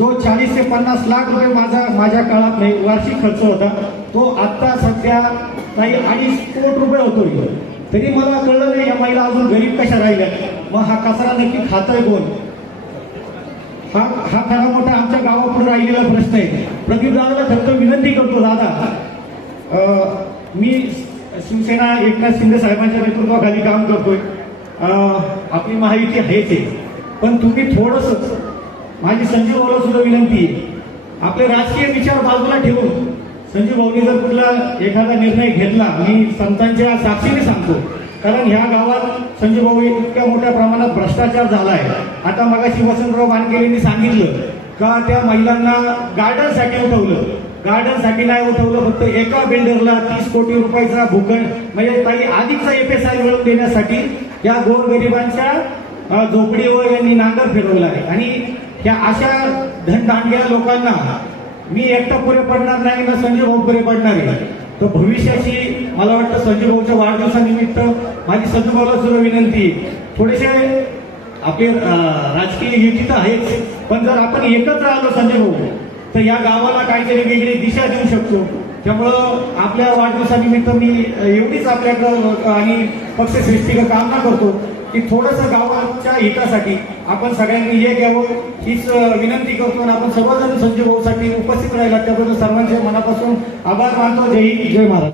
जो 40 ते 50 लाख रुपये माझ्या काळात नाही वार्षिक खर्च होता, तो आता सध्या काही 2.5 कोटी रुपये होतोय. तरी मला कळलं नाही या महिला अजून गरीब कशा राहिल्या. मग हा कचरा नक्की खातोय कोण? हा खरा मोठा आमच्या गावापुढे राहिलेला प्रश्न आहे. प्रदीप दादाला फक्त विनंती करतो, दादा मी शिवसेना एकनाथ शिंदे साहेबांच्या नेतृत्वाखाली काम करतोय, आपली माहिती आहेच आहे, पण तुम्ही थोडंसं माझी संजीव भाऊला सुद्धा विनंती आहे, आपले राजकीय विचार बाजूला ठेवून संजीव भाऊनी जर कुठला एखादा निर्णय घेतला, मी संतांच्या साक्षीने सांगतो, कारण ह्या गावात संजीव भाऊ इतक्या मोठ्या प्रमाणात भ्रष्टाचार झाला आहे. आता मगाशी वसंतराव वानखेडेंनी सांगितलं का त्या महिलांना गार्डनसाठी उठवलं, गार्डनसाठी नाही उठवलं, फक्त एका बिल्डरला 30 कोटी रुपयाचा भूखंड म्हणजे काही अधिकचा FSI मिळवून देण्यासाठी या गोरगरिबांच्या झोपडीवर यांनी नांगर फिरवला आहे. आणि ह्या अशा धनदांडग्या लोकांना मी एकटा पुरे पडणार नाही ना संजय भाऊ पुरे पडणार आहे. तर भविष्याची मला वाटतं संजय भाऊच्या वाढदिवसानिमित्त माझी संजय भाऊला सुद्धा विनंती, थोडेसे आपले राजकीय युती तर आहेच, पण जर आपण एकत्र आलो संजय भाऊ तर या गावाला काहीतरी वेगळी दिशा देऊ शकतो. त्यामुळं आपल्या वाढदिवसानिमित्त मी एवढीच आपल्याकडं आणि पक्षश्रेष्ठीचं कामना करतो की थोडंसं गावाच्या हितासाठी आपण सगळ्यांनी एक यावं हीच विनंती करतो. आणि आपण सर्वजण संजय भाऊसाठी उपस्थित राहिला त्याबद्दल सर्वांचे मनापासून आभार मानतो. जय हिंद, जय महाराज.